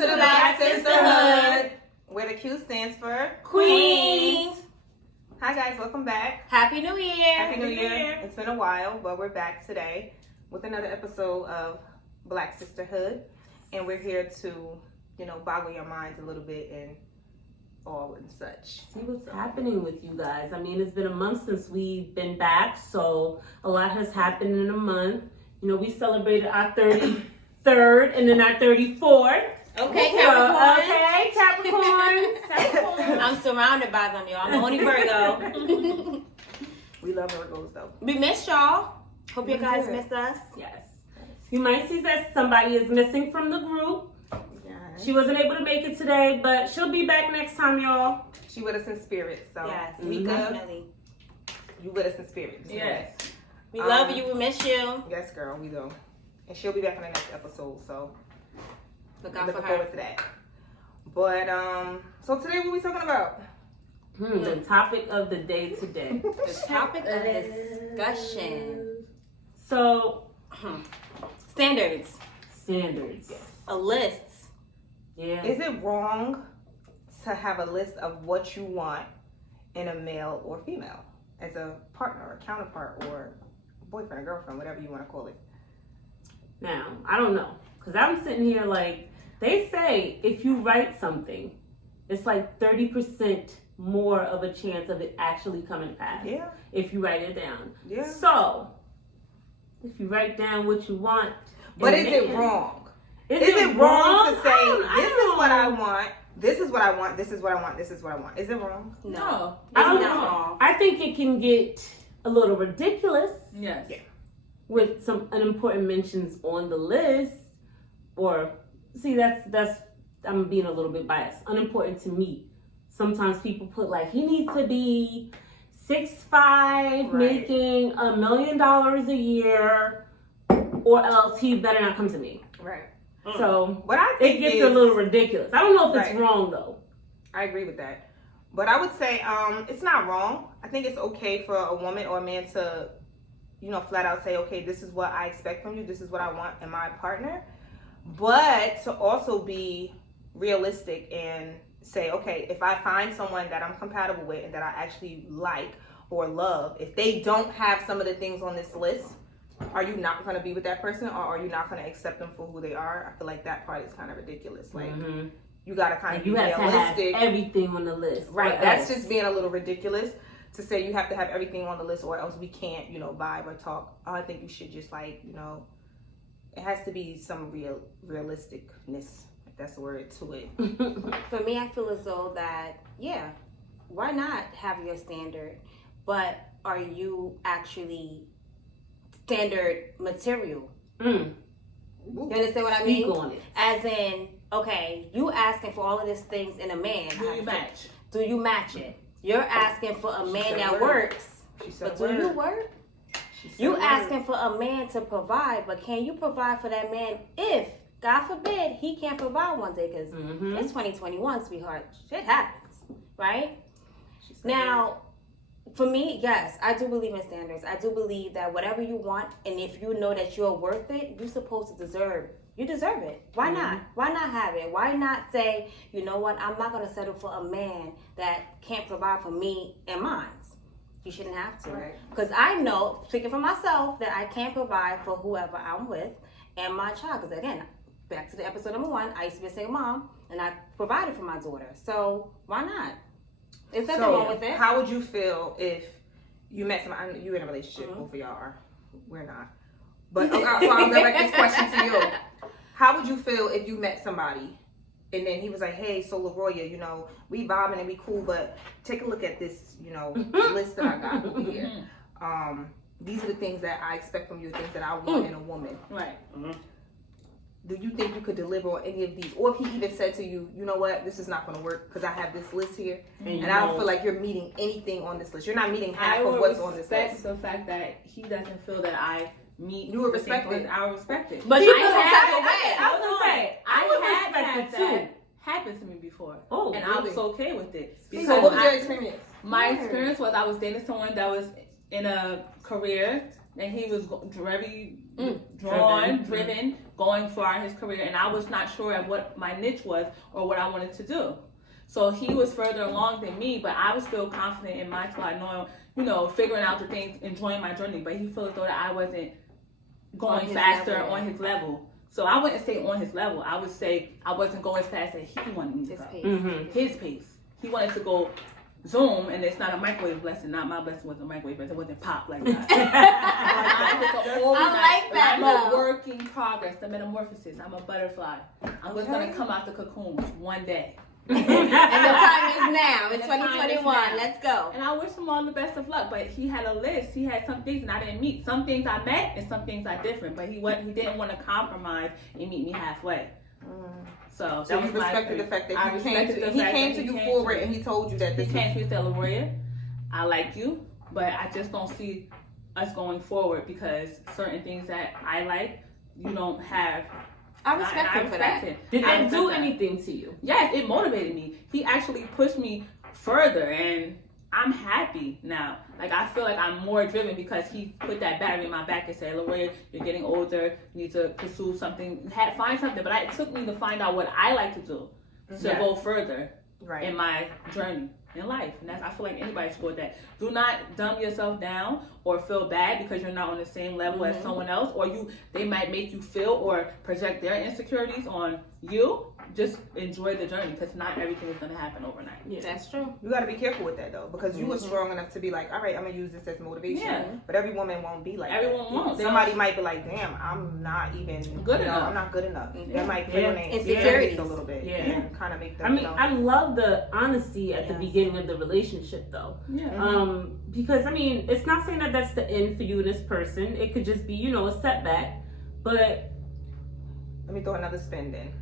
to the Blaq Sisterhood, where the Q stands for Queens. Hi guys, welcome back. Happy New Year. Happy New Year. It's been a while, but we're back today with another episode of Blaq Sisterhood. And we're here to, boggle your minds a little bit and all and such. See what's happening with you guys. I mean, it's been a month since we've been back, so a lot has happened in a month. We celebrated our 33rd and then our 34th. Okay, Capricorn. Okay, Capricorn. I'm surrounded by them, y'all. I'm the only Virgo. We love Virgos though. We missed y'all. Hope you guys missed us. Yes. You might see that somebody is missing from the group. Yes. She wasn't able to make it today, but she'll be back next time, y'all. She with us in spirit, so Yes, Mika, definitely. you with us in spirit. Yes. We love you. We miss you. Yes, girl, we do. And she'll be back in the next episode, so Look out looking for her. forward to that. But so today what we talking about? The topic of the day today. The topic of discussion. So, Standards. A list. Yeah. Is it wrong to have a list of what you want in a male or female as a partner or counterpart or boyfriend or girlfriend, whatever you want to call it? Now, I don't know. Because I'm sitting here like, they say if you write something, it's like 30% more of a chance of it actually coming to pass. Yeah. If you write it down. Yeah. So, if you write down what you want. But is it wrong? Is it wrong to say, I this is what I want, this is what I want, this is what I want, this is what I want? Is it wrong? No. I don't It's know. not wrong. I think it can get a little ridiculous. Yes. Yeah. With some unimportant mentions on the list. Or, see, that's I'm being a little bit biased. Unimportant to me. Sometimes people put like, he needs to be 6'5", Right. making $1 million a year, or else he better not come to me. Right. So But I it think gets a little ridiculous. I don't know if it's Right. wrong though. I agree with that. But I would say it's not wrong. I think it's okay for a woman or a man to, flat out say, okay, this is what I expect from you. This is what I want in my partner. But to also be realistic and say, okay, if I find someone that I'm compatible with and that I actually like or love, if they don't have some of the things on this list, are you not going to be with that person, or are you not going to accept them for who they are? I feel like that part is kind of ridiculous. Like, you got to kind of be You have realistic. to have everything on the list. Right, or that's else. just being a little ridiculous to say you have to have everything on the list or else we can't, vibe or talk. I think you should just it has to be some realisticness, if that's the word, to it. For me, I feel as though that, why not have your standard? But are you actually standard material? You understand what I mean? Speak on it. As in, okay, you asking for all of these things in a man. Do you match? Do you match it? You're asking for a man said that word. works, She said but do you word. work? She said You word. asking for a man to provide, but can you provide for that man if, God forbid, he can't provide one day? Because it's 2021, sweetheart. Shit happens, right? She said Now, for me, yes, I do believe in standards. I do believe that whatever you want, and if you know that you're worth it, you're supposed to deserve. You deserve it. Why not? Why not have it? Why not say, you know what, I'm not going to settle for a man that can't provide for me and mine. You shouldn't have to. Right. Because I know, speaking for myself, that I can't provide for whoever I'm with and my child. Because again, back to the episode number 1, I used to be a single mom, and I provided for my daughter. So why not? There's nothing wrong with it. How would you feel if you met somebody, you're in a relationship, both of y'all are, we're not. But so I'll direct this question to you. How would you feel if you met somebody and then he was like, hey, so LaRoya, we vibing and we cool, but take a look at this, list that I got over here. These are the things that I expect from you, things that I want in a woman. Right. Do you think you could deliver on any of these? Or if he even said to you, you know what, this is not going to work because I have this list here. And I don't feel like you're meeting anything on this list. You're not meeting half of what's on this list. The fact that he doesn't feel that I meet. You would respect it. I would respect it. But I you was feel some type of way. I was gonna say, I would respect it too. That happened to me before. Oh, and really? I was okay with it. So what was your experience? My experience was I was dating someone that was in a career and he was very drawn, driven, going far in his career, and I was not sure of what my niche was or what I wanted to do. So he was further along than me, but I was still confident in my spot, knowing, figuring out the things, enjoying my journey. But he felt as though that I wasn't going faster on his level. So I wouldn't say on his level. I would say I wasn't going as fast as he wanted me to go. His pace. He wanted to go Zoom, and it's not a microwave blessing. Not my blessing was a microwave blessing. It wasn't pop like that. I like that. I'm a work in progress. The metamorphosis. I'm a butterfly. I was gonna come out the cocoon one day. And the time is now. It's 2021. Let's go. And I wish him all the best of luck. But he had a list. He had some things and I didn't meet. Some things I met and some things I different. But he didn't want to compromise and meet me halfway. So you respected the fact that he came to you forward and he told you that he came to me and said, LaRoya, I like you, but I just don't see us going forward because certain things that I like, you don't have. I respect him for that. Did that do anything to you? Yes, it motivated me. He actually pushed me further, and I'm happy now. Like, I feel like I'm more driven because he put that battery in my back and said, LaRoya, you're getting older. You need to pursue something, find something. But it took me to find out what I like to do to go further in my journey in life. And I feel like anybody should go with that. Do not dumb yourself down or feel bad because you're not on the same level as someone else, or they might make you feel or project their insecurities on you. Just enjoy the journey because not everything is going to happen overnight. Yeah. That's true. You got to be careful with that though, because you were strong enough to be like, all right, I'm gonna use this as motivation. Yeah. But every woman won't be like Everyone won't. Somebody might be like, damn, I'm not even good enough. I'm not good enough. That might play on their insecurities a little bit. And kind of make them. I mean, I love the honesty at the beginning of the relationship though. Yeah. Because I mean, it's not saying that that's the end for you and this person. It could just be, a setback. But let me throw another spin then.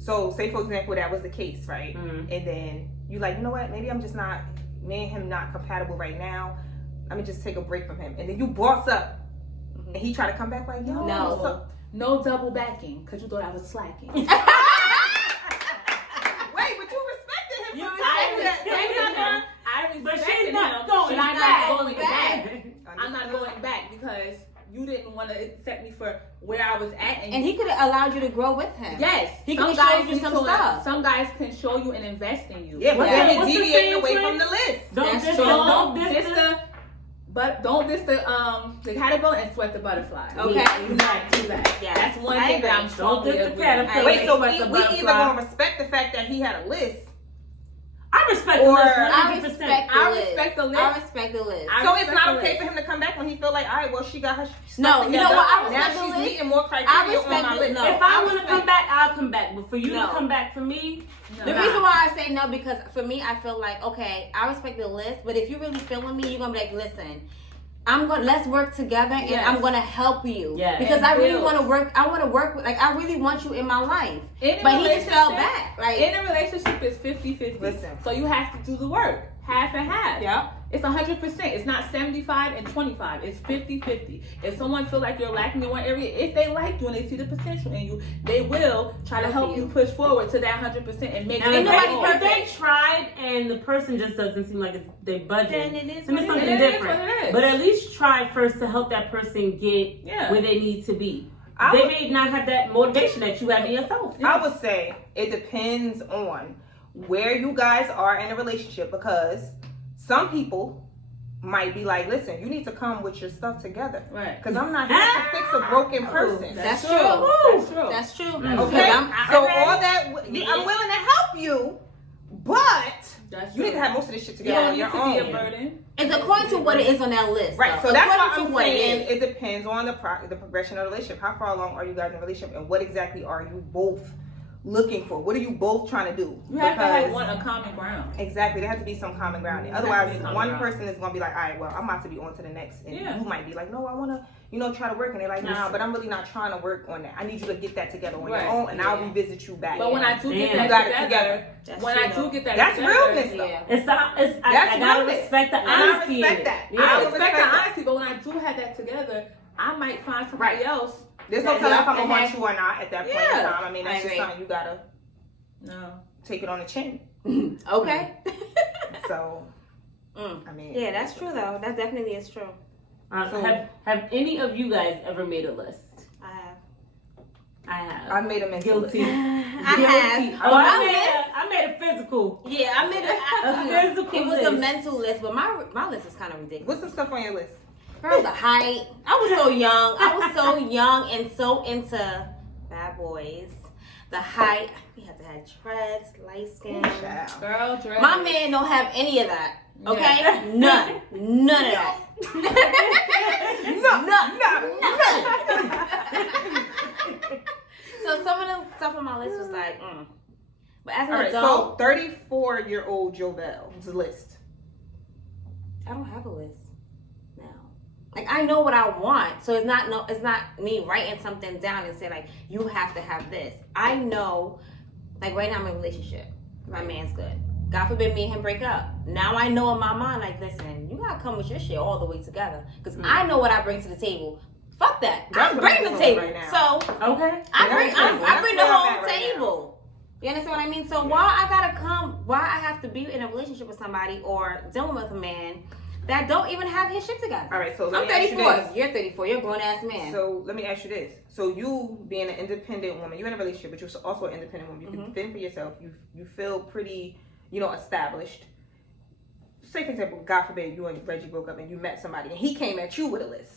So, say for example, that was the case, right? And then you like, you know what? Maybe I'm just not, me and him not compatible right now. Let me just take a break from him. And then you boss up, and he try to come back like, yo, no double backing because you thought I was slacking. Wait, but you respected him. I respected him, but I'm not going back. I'm not going back because you didn't want to accept me for where I was at. And he could have allowed you to grow with him. Yes. He could have showed you some stuff. Some guys can show you and invest in you. Yeah, but they're deviating away from the list. Don't diss the caterpillar and sweat the butterfly. Okay. Do not do that. Yeah. That's one thing that I'm strongly Don't diss the caterpillar. Wait, so we either gonna respect the fact that he had a list. I respect the list 100%. I respect the list. I respect the list. So it's not okay for him to come back when he feel like, all right, well, she got her stuff No, you know together. what? I respect Now the she's list. meeting more criteria on my list. If I want to come back, I'll come back. But for you to come back for me, The reason why I say no, because for me, I feel like, okay, I respect the list, but if you really feeling me, you're gonna be like, listen, let's work together and I'm gonna help you. Yes. Because I really want to work. I want to work with, I really want you in my life. But he just fell back. Like, in a relationship, it's 50-50. Listen. So you have to do the work. Half and half. Yeah. It's 100%. It's not 75 and 25. It's 50-50. If someone feel like you're lacking in one area, if they like you and they see the potential in you, they will try to help you push forward to that 100% and make it. If they tried and the person just doesn't seem like it's their budget, then it is then it's what it something is. different. But at least try first to help that person get where they need to be. They may not have that motivation that you have in yourself. I would say it depends on where you guys are in a relationship, because some people might be like, listen, you need to come with your stuff together. Right. Because I'm not here to fix a broken person. That's true. That's true. That's true. Okay? So all that, I'm willing to help you, but you need to have most of this shit together on your own. Be a burden. It's according to what it is on that list. Right, though. so that's why According I'm to saying it it depends on the progression of the relationship. How far along are you guys in a relationship, and what exactly are you both looking for? What are you both trying to do? You have to have a common ground. Exactly, there has to be some common ground. Otherwise, one person is going to be like, all right, well, I'm about to be on to the next. And you might be like, no, I want to, try to work. And they're like, nah, but I'm really not trying to work on that. I need you to get that together on your own, and I'll revisit you back. But when I do get that together, that's realness, though. I gotta respect the honesty. I respect that. I respect the honesty, but when I do have that together, I might find somebody else. There's no telling if I'm gonna want you or not at that point in time. I mean, that's just something you gotta take it on the chin. Okay. So, I mean, yeah, that's true though. That definitely is true. Have any of you guys ever made a list? I have. I made a mental Guilty. list. I have. Oh, I made a physical. Yeah, I made A physical It was list. a mental list, but my list is kind of ridiculous. What's the stuff on your list? Girl, the height. I was so young and so into bad boys. The height. We had to have treads, light skin. Girl, dress. My man don't have any of that. Okay? Yeah. None of that. None. So some of the stuff on my list was like, But as an All right, adult, so 34-year-old Jovel's list. I don't have a list now. Like I know what I want, so it's not me writing something down and say like you have to have this. I know, like right now I'm in a relationship. My man's good. God forbid me and him break up. Now I know in my mind like, listen, you gotta come with your shit all the way together because I know what I bring to the table. Fuck that. That's I what bring I'm the doing table. right now. So Okay. I bring the where I'm whole at right table. You understand what I mean? So why I have to be in a relationship with somebody or dealing with a man that don't even have his shit together? All right, so let I'm me ask you 34. this. You're 34. You're a grown ass man. So let me ask you this. So you being an independent woman, you're in a relationship, but you're also an independent woman. You can fend for yourself. You feel pretty, established. Say for example, God forbid you and Reggie broke up and you met somebody and he came at you with a list.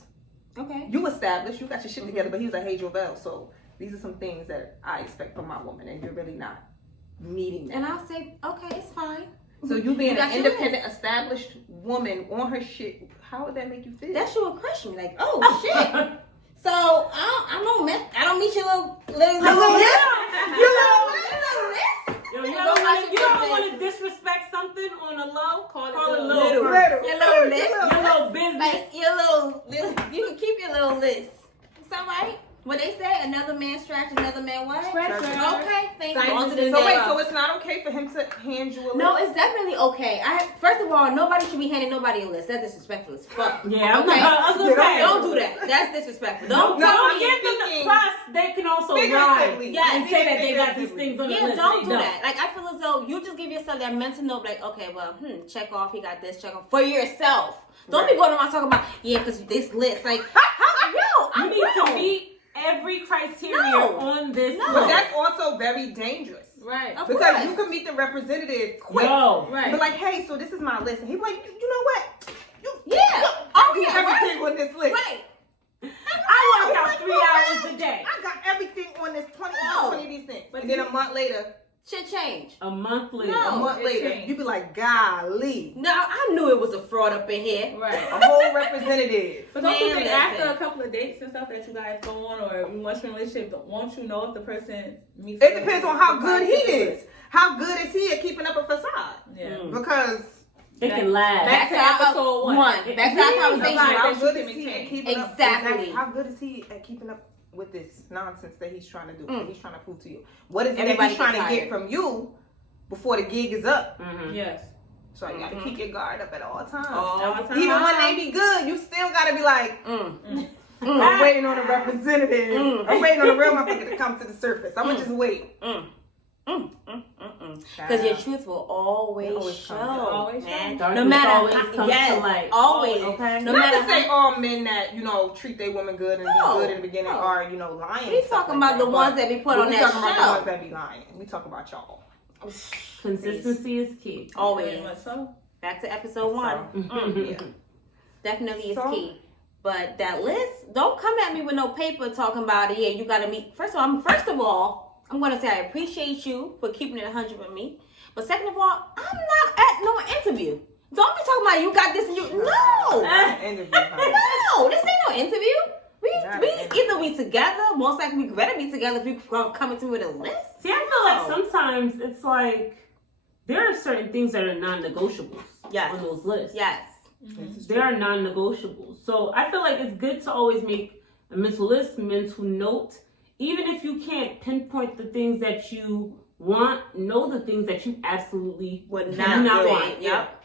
Okay. You established, you got your shit together, but he was like, hey Jovel, so these are some things that I expect from my woman and you're really not meeting them. And I'll say, okay, it's fine. So you being got an your independent, established woman on her shit, how would that make you feel? That's your question. Like, oh shit. So I don't meet your little list. You don't want to disrespect something on a low. Call it Your little. little list. Your little business. Like your little, you can keep your little list. It's all right. What they say, another man scratch, another man what? Scratch. Okay, thank you. Sign On to the this next. So wait, so it's not okay for him to hand you a list? No, it's definitely okay. First of all, nobody should be handing nobody a list. That's disrespectful as fuck. Yeah, okay. I was gonna say. Don't do that. That's disrespectful. Don't No, tell I'm me. Give them the speaking plus. They can also lie figuratively. Yeah, and say that they got these things on the Yeah, list. don't They do that. Like I feel as though you just give yourself that mental note, like, okay, well, check off. He got this. Check off for yourself. Don't be going around talking about because this list. Like, You need to meet every criteria on this No. But list. that's also very dangerous. Right. Of Because course. you can meet the representative quick. Yo. Right. But like, hey, so this is my list. And he'd be like, you know what? Oh, I got everything on this list. Right. I work out 3 hours a day. I got everything on this 20 of these things. But And then a month later, Shit change. A month later. No. a month it later, changed. you'd be like, golly. No, I knew it was a fraud up in here. Right. A whole representative. But don't you Man, think listen. after a couple of dates and stuff that you guys go on, or once you're in a relationship, won't you know if the person meets? It depends on how good he is. How good is he at keeping up a facade? Yeah. Because They can laugh. Back to episode one. Back to our conversation. how that good you is can he at maintain. keeping up? Exactly. How good is he at keeping up with this nonsense that he's trying to do? That he's trying to prove to you. What is it that Everybody he's trying gets to get tired. from you before the gig is up? Mm-hmm. Yes. So you gotta keep your guard up at all times. All the time. Even when they be good, you still gotta be like, Mm. I'm waiting on a representative. I'm waiting on a real motherfucker to come to the surface. I'm gonna just wait. Because your truth will always Always show, come out. Always man. show. No Darkness matter always how, comes yes, to light. always. Okay. No Not matter to say how. all men that treat their woman good and No. be good in the beginning No. are lying. We and stuff talking like about the that, ones but- that be put but on we that talking about the show. ones that be lying. We talk about y'all. Consistency is key. Always. Very much so. Back to episode 1. Yeah. Definitely is So- key. But that list, don't come at me with no paper talking about it. Yeah, you gotta meet. First of all, I'm gonna say I appreciate you for keeping it 100 with me. But second of all, I'm not at no interview. Don't be talking about you got this and you. No, Interview, honey. no, this ain't no interview. Not We an interview. either we together. Most likely we better be together if you coming to me with a list. See, I feel like sometimes it's like there are certain things that are non-negotiables Yes. on those lists. Yes. There are non-negotiables. So I feel like it's good to always make a mental list, mental note. Even if you can't pinpoint the things that you want, know the things that you absolutely Would do not not do want. it. Yep.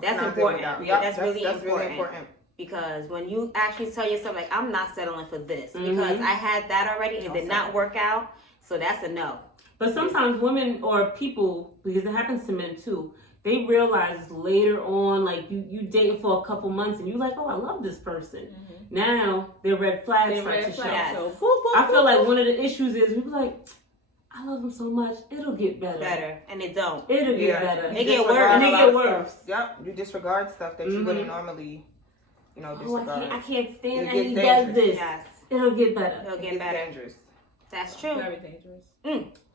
That's Not important. doing that. Yep, That's really important. important. Because when you actually tell yourself, like, I'm not settling for this. Mhm. Because I had that already. It did not work out. So that's a no. But sometimes women or people, because it happens to men too, they realize later on, like you dating for a couple months and you're like, oh, I love this person. Mm-hmm. Now their red flags start to show. Yes. So, boop, boop, I feel boop, like boop. one of the issues is we be like, I love him so much, it'll get better. And it don't. It'll get Yeah. better. It get Disregard worse. And a it lot get of worse. stuff. Yep, you disregard stuff that you wouldn't normally, Oh, disregard. I can't stand It that he gets does dangerous. this. Yes. It'll get better. It'll get It's better. dangerous. That's true. Very dangerous.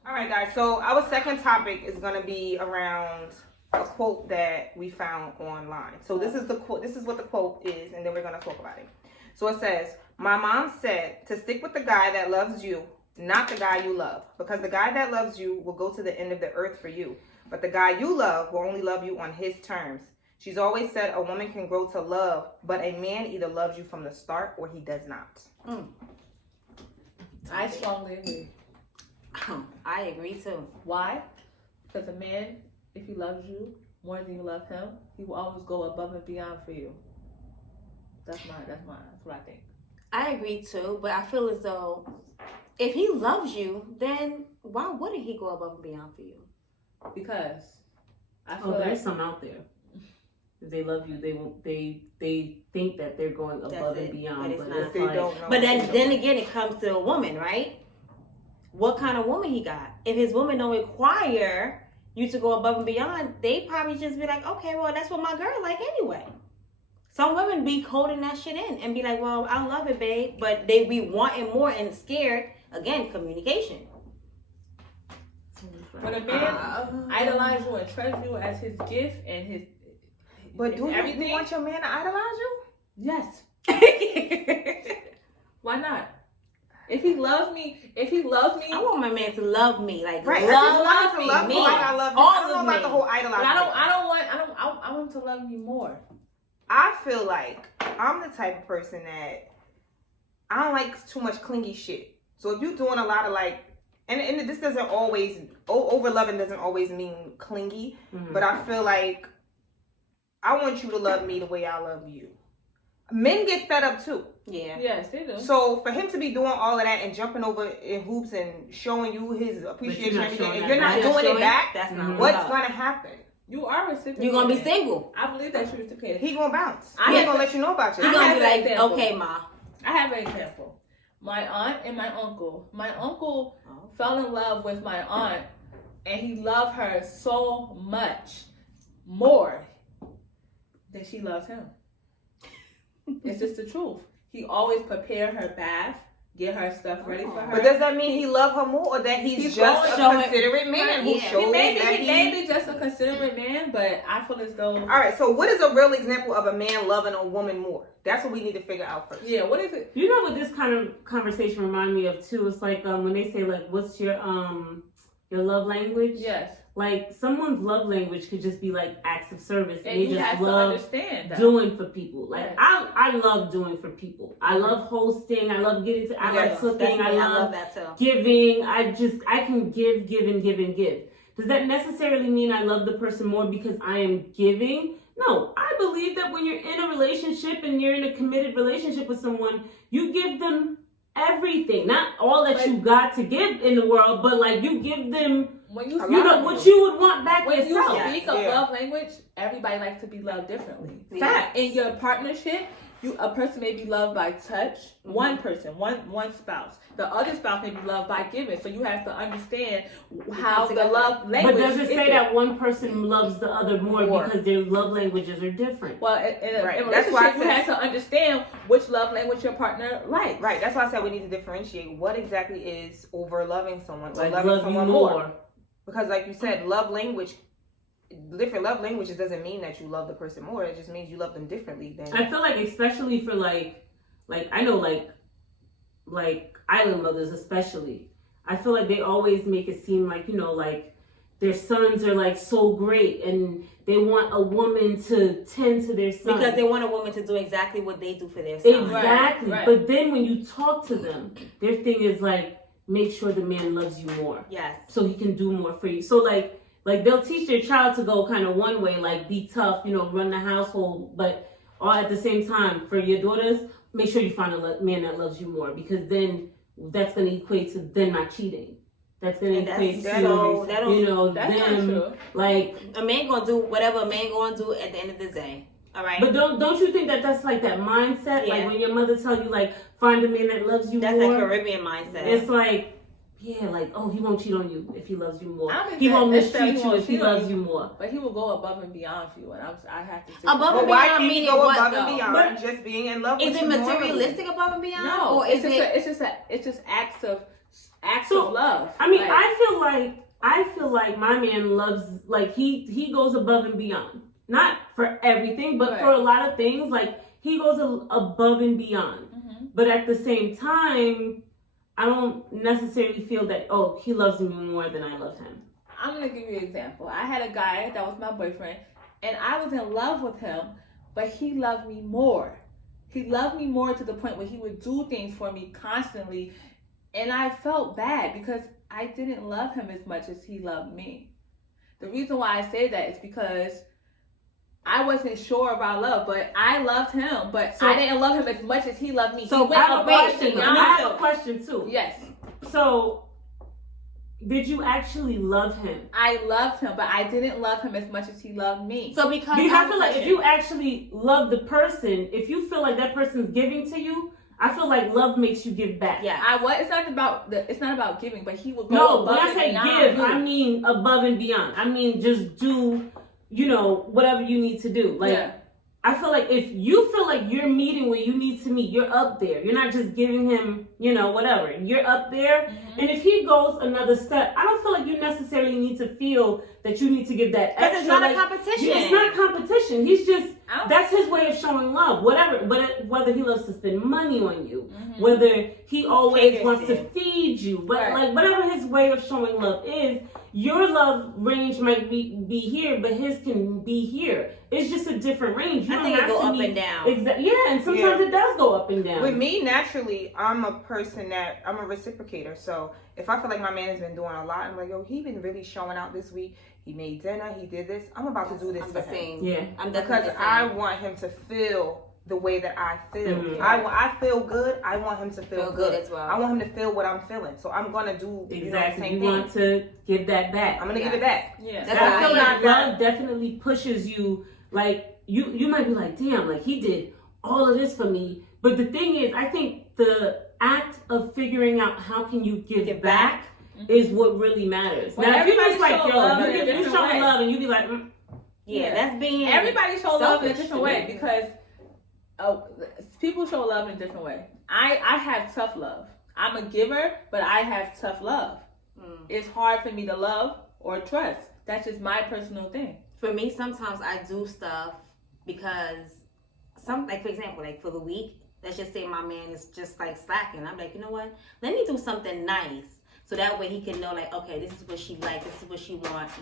All right, guys. So our second topic is going to be around a quote that we found online. So this is the quote. This is what the quote is, and then we're going to talk about it. So it says, "My mom said to stick with the guy that loves you, not the guy you love, because the guy that loves you will go to the end of the earth for you, but the guy you love will only love you on his terms. She's always said a woman can grow to love, but a man either loves you from the start or he does not." I strongly agree. I agree too. Why? Because a man, if he loves you more than you love him, he will always go above and beyond for you. That's what I think. I agree too, but I feel as though if he loves you, then why wouldn't he go above and beyond for you? Because I feel Oh, like there's some out there. If they love you, they won't. They think that they're going above and it, beyond, but it's but not. it's They like, don't know. But then again, it comes to a woman, right? What kind of woman he got? If his woman don't require you to go above and beyond, they probably just be like, okay, well, that's what my girl like anyway. Some women be coding that shit in and be like, well, I love it, babe, but they be wanting more and scared. Again, communication. when a man idolizes you and treasures you as his gift and his But do everything, you want your man to idolize you? yes. Why not? If he loves me, I want my man to love me, like Right. I love, just want him to love me like I love him. all I don't know of about me. the whole but idolizing. I want him to love me more. I feel like I'm the type of person that I don't like too much clingy shit. So if you're doing a lot of like, and this doesn't always, over loving doesn't always mean clingy, but I feel like I want you to love me the way I love you. Men get fed up too. Yeah. Yes, they do. So for him to be doing all of that and jumping over in hoops and showing you his appreciation and everything, and you're not doing it back, That's not what's love. gonna happen? You are reciprocating. You're gonna be single. I believe that you're reciprocating. He gonna bounce. I He have gonna to- let you know about you. You're I gonna have be an like, example. okay, ma. I have an example. My aunt and my uncle. My uncle fell in love with my aunt, and he loved her so much more than she loves him. It's just the truth. He always prepared her bath, get her stuff ready for her. But does that mean he love her more, or that he's just going- a considerate man who Yeah. shows he may that be just a considerate man, but I feel as though. All right. So what is a real example of a man loving a woman more? That's what we need to figure out first. Yeah, what is it? You know what this kind of conversation remind me of too? It's like when they say like, "What's your love language?" Yes. Like someone's love language could just be like acts of service, And they you just have to love understand that. doing for people. Like Yes. I love doing for people. I love hosting. I love getting to. I Yes, like cooking. I love that too. giving. I can give. Does that necessarily mean I love the person more because I am giving? No, I believe that when you're in a relationship and you're in a committed relationship with someone, you give them everything. Not all that you got to give in the world, but like you give them, When you you know, what you would want back When you yourself. speak of Yeah. love language, everybody likes to be loved differently. Facts. In your partnership, a person may be loved by touch. One person, one spouse. The other spouse may be loved by giving. So you have to understand how the love language. But does it say is. that one person loves the other more because their love languages are different? Well, in a Right. That's relationship, why I you said- have to understand which love language your partner likes. Right. That's why I said we need to differentiate what exactly is over loving someone or Like loving love you someone more. Because, like you said, love language. Different love languages doesn't mean that you love the person more. It just means you love them differently. Than I feel like especially for like I know like island mothers especially, I feel like they always make it seem like, you know, like their sons are like so great and they want a woman to tend to their son. Because they want a woman to do exactly what they do for their son. Exactly. Right. But then when you talk to them, their thing is like, make sure the man loves you more. Yes. So he can do more for you. So like they'll teach their child to go kind of one way, like be tough, you know, run the household, but all at the same time for your daughters, make sure you find a man that loves you more, because then that's going to equate to them not cheating. that's gonna And equate that's to so that don't, you know That's not them true. like. a man gonna do whatever a man gonna do at the end of the day. All right. But don't you think that that's like that mindset? Yeah. Like when your mother tell you like find a man that loves you That's more. that Caribbean mindset. It's like. Yeah, like, oh, he won't cheat on you if he loves you more. I don't think He that won't necessarily mistreat he you won't if he cheat on loves you. you more. But he will go above and beyond for you, and I have to say Above But and why beyond can't he meaning go what, above though? and beyond just being in love with Is you it normally? materialistic above and beyond? No, or is it's just acts of So, love. I mean, Like, I feel like my man loves, like he goes above and beyond. Not for everything, but Right. for a lot of things, like he goes above and beyond. Mhm. But at the same time, I don't necessarily feel that, oh, he loves me more than I love him. I'm gonna give you an example. I had a guy that was my boyfriend, and I was in love with him, but he loved me more. He loved me more to the point where he would do things for me constantly, and I felt bad because I didn't love him as much as he loved me. The reason why I say that is because I wasn't sure of our love, but I loved him, but So- I didn't love him as much as he loved me. So He went I have a above question. and I beyond. have a question too. Yes, So, did you actually love him? I loved him, but I didn't love him as much as he loved me. So because Because I feel like if question. you actually love the person, if you feel like that person's giving to you, I feel like love makes you give back. Yeah. It's not about giving, but he would go No, above when I and say beyond. give, I mean above and beyond. I mean just do, whatever you need to do. Like, yeah. I feel like if you feel like you're meeting where you need to meet, you're up there. You're not just giving him, whatever. You're up there. Mhm. And if he goes another step, I don't feel like you necessarily need to feel that you need to give that extra. Because it's not like, a competition. It's not competition. He's just, I don't- that's his way of showing love. Whether he loves to spend money on you, Mhm. whether he always Caters wants to to you. feed you, but Right. like whatever his way of showing love is, your love range might be here, but his can be here. It's just a different range. You I don't think it have go to up be and down. Yeah, and sometimes it does go up and down. With me, naturally, I'm a person that I'm a reciprocator. So if I feel like my man has been doing a lot, I'm like, yo, he been really showing out this week. He made dinner. He did this. I'm about to do this I'm for the him same. Yeah. I'm because definitely the I same. want him to feel the way that I feel. Mhm. I feel good. I want him to feel Feel good. good as well. I want him to feel what I'm feeling. So I'm gonna do the Exactly. same You thing. want to give that back. I'm gonna give Yes. it back. Yeah. That's I how feel I like am. love definitely pushes you. Like you might be like, damn, like he did all of this for me. But the thing is, I think the act of figuring out how can you give back is what really matters. Well, Now, if you everybody just like, show yo, love in a you different showing way. love and you be like, Yeah, that's being Everybody show love in a selfish different to way me. because people show love in a different way. I have tough love. I'm a giver, but I have tough love. It's hard for me to love or trust. That's just my personal thing. For me, sometimes I do stuff because for example, like for the week, let's just say my man is just like slacking. I'm like, you know what? Let me do something nice. So that way he can know, like, okay, this is what she likes, this is what she wants,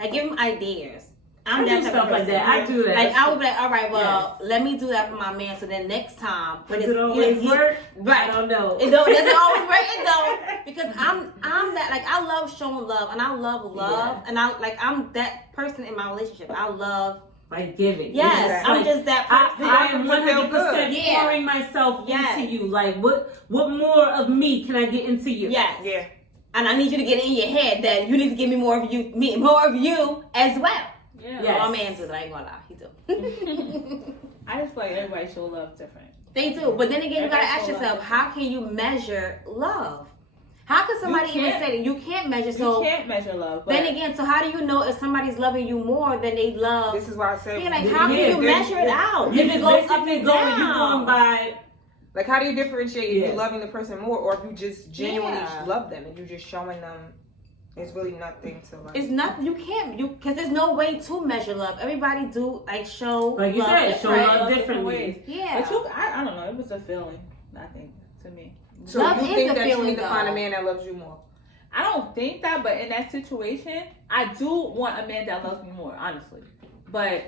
I give him ideas. I do type of stuff like person. that. I do that. Like I would be like, all right, well, let me do that for my man. So then next time, Does it always work? I Right. don't know. It don't, doesn't always work. It don't, because I'm that, like, I love showing love and I love love and I'm that person in my relationship. I love. Like giving. Yes, Exactly. I'm just that person. I am want him to feel 100% good. Yeah. pouring myself Yes. into you. Like, what more of me can I get into you? Yes. Yeah. And I need you to get it in your head that you need to give me more of you as well. Yeah. Yes. My man do. I ain't gonna lie, he do. I just feel like everybody show love different. They do, but then again, you gotta ask Everybody show yourself, love. how can you measure love? How can somebody You even can't. say that you can't measure? You So can't measure love. But then again, so how do you know if somebody's loving you more than they love? This is why I say, Yeah, like how can you measure it out? You If it just goes up basically and going, you're down. going by. like, how do you differentiate if Yeah. you're loving the person more or if you just genuinely Yeah. love them and you're just showing them? It's really nothing to like. It's not. You can't. Because there's no way to measure love. Everybody do like show. Like you love said, show different. love different differently. ways. Yeah. But I don't know. It was a feeling, I think, to me. So Love you is think a that you feeling, need to find a though. man that loves you more? I don't think that, but in that situation, I do want a man that loves me more, honestly. But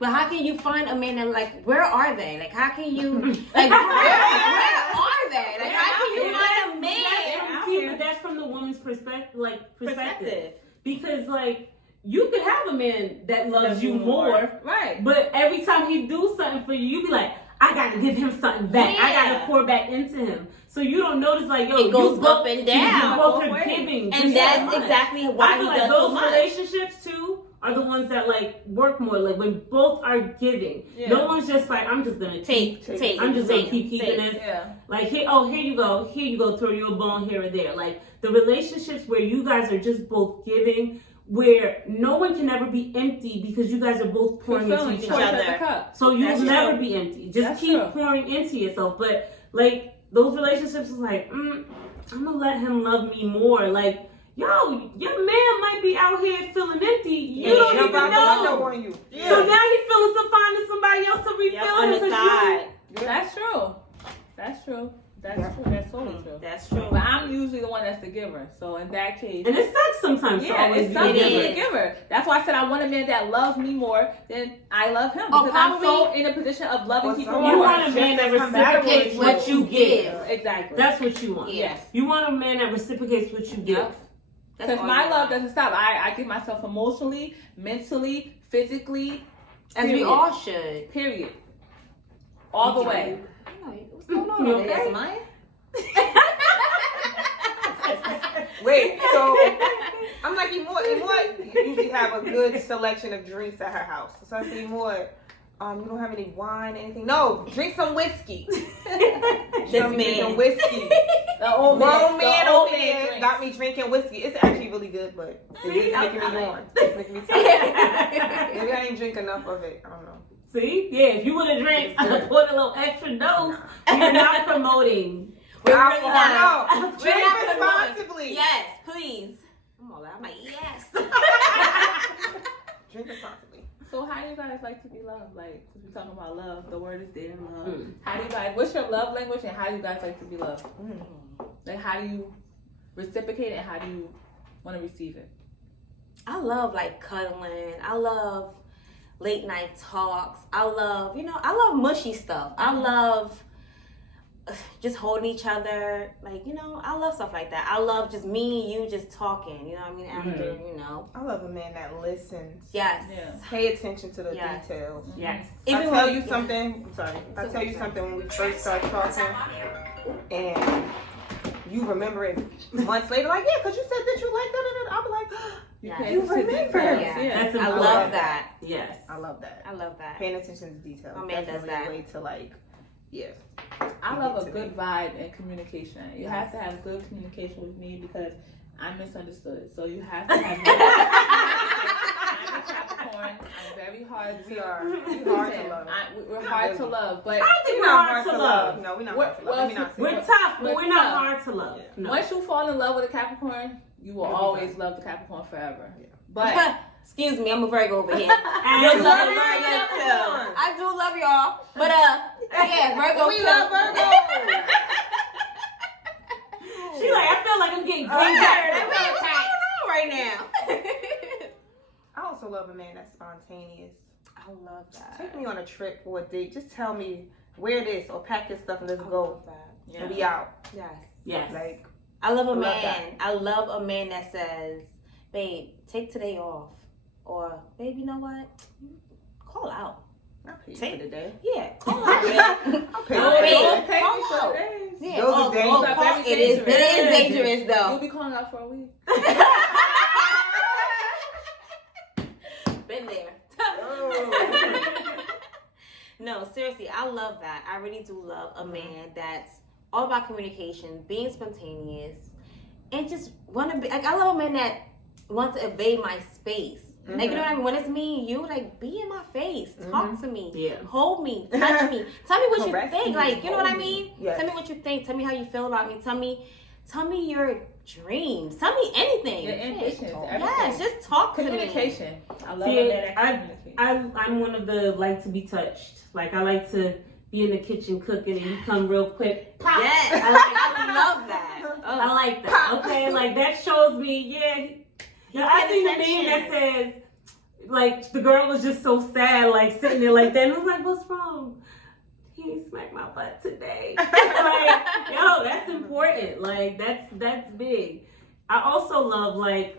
But how can you find a man that, like, where are they? Like, how can you, like, where are they? Like, how can you find a man? See, but that's from the woman's perspective. Because like you could have a man that loves you more, right. but every time he do something for you, you be like, I gotta give him something back. I gotta Yeah. pour back into him. So So you don't notice like, yo, It goes you both, up and down. You both are Both ways. giving. And just that's as much. exactly I why feel he like does those so much. relationships too are the ones that like work more. Like when both are giving. Yeah. No one's just like, I'm just gonna Take. I'm just gonna take, keep keeping take. this. Yeah. Like here you go, throw you a bone here and there. Like the relationships where you guys are just both giving, where no one can ever be empty because you guys are both pouring into Fulfilling each each other. other. the cup. So you'll That's never true. be empty. Just That's keep true. pouring into yourself. But like those relationships is like, I'm gonna let him love me more. Like, yo, your man might be out here feeling empty. You don't Jump even out the window know. on you. So now he feeling some finding somebody else to refill Yep, on him. the 'cause side. That's true. That's true. That's true. That's totally true. That's true. But I'm usually the one that's the giver. So in that case, And it sucks sometimes to yeah, always it's be something the to giver. be a giver. That's why I said I want a man that loves me more than I love him. Oh, Because I'm so probably- in a position of loving Well, people some more. You want a Just man that as compatible reciprocates as what you give. Exactly. That's what you want. Yes. You want a man that reciprocates what you give. Yep. That's Because all my you love want. doesn't stop. I give myself emotionally, mentally, physically, As we period. all should. Period. All the way. What's going on You over there, okay? Samaya? Wait, so I'm like, Imor usually have a good selection of drinks at her house. So I say, Imor, you don't have any wine, anything? No, drink some whiskey. This Some man. whiskey. The old Grown man the old over here drinks. got me drinking whiskey. It's actually really good, but See, it's I'm making me telling yawn. It's making me tired. Maybe I didn't drink enough of it. I don't know. See? Yeah, if you would have drank, I would put a little extra dose. We're not promoting. We're I really don't not. know. We're Drink not promoting. responsibly. Yes, please. I'm all out. I'm like, yes. Drink responsibly. So how do you guys like to be loved? Like, because we're talking about love, the word is there, love. Mm. How do you guys, what's your love language and how do you guys like to be loved? Like, how do you reciprocate and how do you want to receive it? I love like cuddling. I love late night talks. I love mushy stuff. I love just holding each other. Like, I love stuff like that. I love just me and you just talking. You know what I mean? After, I love a man that listens. Yes. Yeah. Pay attention to the Yes. details. Yes. I Even tell when- you something. I'm sorry. I tell you something when we first start talking, and you remember it months later. Like, yeah, because you said that you like that. I'll be like, Yeah. pay You attention to remember. details, Yeah. yeah. That's I important. love that. Yes. I love that. I love that. Paying attention to details. My man does Definitely that. a way to like, yeah. I love a to good me. vibe and communication. You have to have good communication with me because I'm misunderstood. So you have to have I'm a Capricorn. I'm very hard to We are. We're hard to love. We're hard to love, but I don't think We're we're not hard to love. No, we're not We're- hard to love. well, Let me not say We're that. tough, but we're not tough. hard to love. No. once you fall in love with a Capricorn, you will You'll be always fine. love the Capricorn forever. Yeah. But Excuse me, I'm a Virgo over here. And You'll you love love a Virgo Capricorn. too. I do love y'all, but yeah, Virgo We too. love Virgo. she like, I feel like I'm getting Okay, triggered. like, what's going on right now? I also love a man that's spontaneous. I love that. Take me on a trip or a date. Just tell me where it is or pack your stuff and let's I go. love that. And we out. Yes. Yes. Like, I love a love man. that. I love a man that says, "Babe, take today off," or "Babe, you know what? Call out." I'll pay you Take- for the day. Yeah, call out. babe. I'll pay Oh, you for the babe. day. pay Call me for out. days. Yeah, Those are dangerous. That's call- very it is dangerous. dangerous You'll though. be calling out for a week. Been there. Oh. No, seriously, I love that. I really do love a man that's all about communication, being spontaneous, and just want to be like. I love a man that wants to invade my space. Like, you know what I mean? When it's me and you, like, be in my face, talk to me, Yeah. hold me, touch me, tell me what Caress you think. me, Like, you know what I hold me. mean? Yes. Tell me what you think. Tell me how you feel about me. Tell me your dreams. Tell me anything. Your Shit. ambitions, everything. Yes, just talk to me. Communication. I love See, a man that can communicate. I'm one of the like to be touched. Like I like to be in the kitchen cooking and you come real quick. Pop. Yes, I love that. I like that. Okay, like that shows me, yeah. I seen a meme that says, like the girl was just so sad, like sitting there like that. And I was like, what's wrong? He ain't smacked my butt today. Like, yo, that's important. Like that's big. I also love like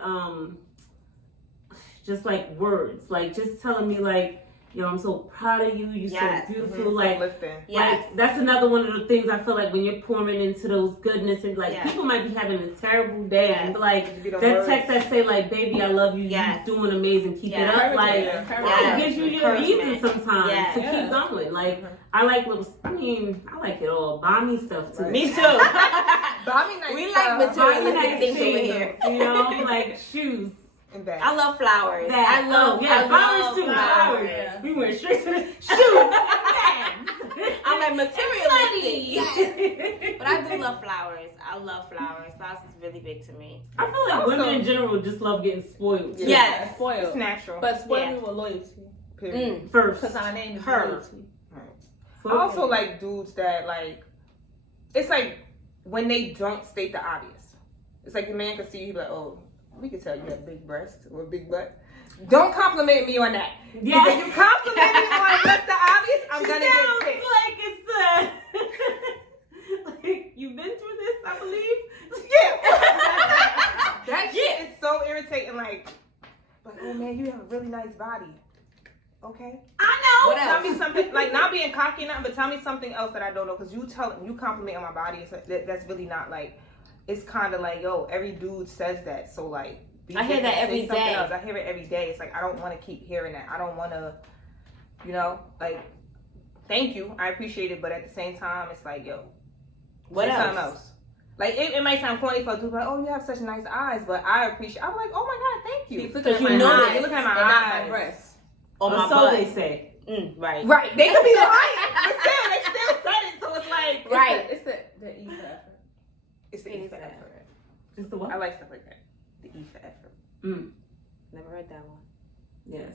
just like words, like just telling me like, yo, I'm so proud of you. You're Yes. so beautiful. Mhm. Like, Uplifting. Yes. like, that's another one of the things I feel like when you're pouring into those goodness and like Yes. people might be having a terrible day and be like It be the that words. text that say like, baby, I love you. Yes. You're doing amazing. Keep Yes. it up. Like, Yeah. it gives you your reason Encouragement. sometimes Yes. to Yeah. keep going. Like, Mhm. I like little. I mean, I like it all. Buy me stuff too. Right. Me too. Buy me nice We stuff. like Buy me materialistic nice things over things, here. you know, like shoes. And bags. I love flowers. That, I love yeah, I flowers love too. Flowers. Yeah. We went straight to the Shoot. shoes. I'm like materialistic. Yes. Yes. But I do love flowers. I love flowers. Flowers is really big to me. I feel like Also- women in general just love getting spoiled. Yeah. Yes. It's Spoiled. natural. But spoil Yeah. me with loyalty. Period. First. Because our name is Her. loyalty. I also like dudes that like. It's like when they don't state the obvious. It's like the man can see you, be like, oh, we can tell you have big breasts or a big butt. Don't compliment me on that. Yeah. If you compliment me on that's the obvious, I'm gonna get sounds pissed. like it's like you've been through this, I believe. Yeah. That shit is so irritating. Like, oh man, you have a really nice body. Okay. I What Tell else? me something like not being cocky or nothing, but tell me something else that I don't know. Because you compliment on my body. It's like, that's really not like. It's kind of like yo, every dude says that. So like, be I hear different, that every say something day. else. I hear it every day. It's like I don't want to keep hearing that. I don't want to, you know, like. Thank you, I appreciate it, but at the same time, it's like yo, What say else? something else. Like it might sound corny for a dude, but oh, you have such nice eyes. But I appreciate. I'm like, oh my god, thank you. He's looking at you my know eyes that you look at my and not my eyes. breasts. On my so butt. they say. Right. Right. They could be lying, but still, they still said it. So it's like, Right. It's the E for effort. It's the It E is for that. effort. Just the what? I like stuff like that. The E for effort. Never heard that one. Yes.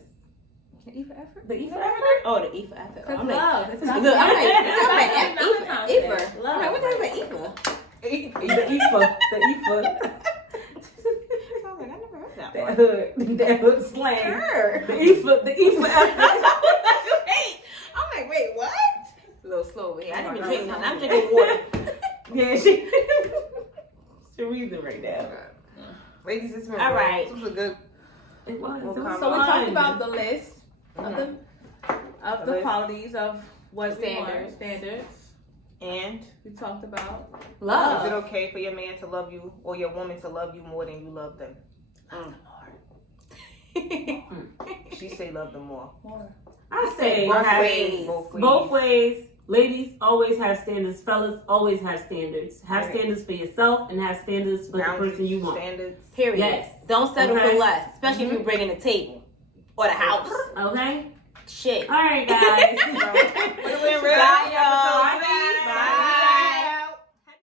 The E for effort? The E for effort? Oh, the E for effort. Oh, I'm like, love. It's look, not I'm like, love. Eva. Love. I'm like, what the hell is Eva? The IFA. The IFA. I was like, I never heard that That one. hood. That hood slang. Sure. The IFA. The IFA effort. Wait. I'm like, wait, what? A little slow over here. I didn't even drink nothing. I'm Okay. drinking water. Yeah, she. She's reading right now. Ladies, it's been All real. right. This was a good. It was. Well, It was So we fun. talked about the list of Mhm. the The list. qualities of what Standards. standards. And We talked about is it Love. okay for your man to love you or your woman to love you more than you love them? She say love them more. more. I say Both have- ways. both ways. Ladies always have standards. Fellas always have standards. Have Right. standards for yourself and have standards for the person you want. Standards. Period. Yes. Don't settle Okay. for less, especially if you're bringing the table or the house. Okay? Shit. All right, guys. So, what a real Bye, y'all. episode 3.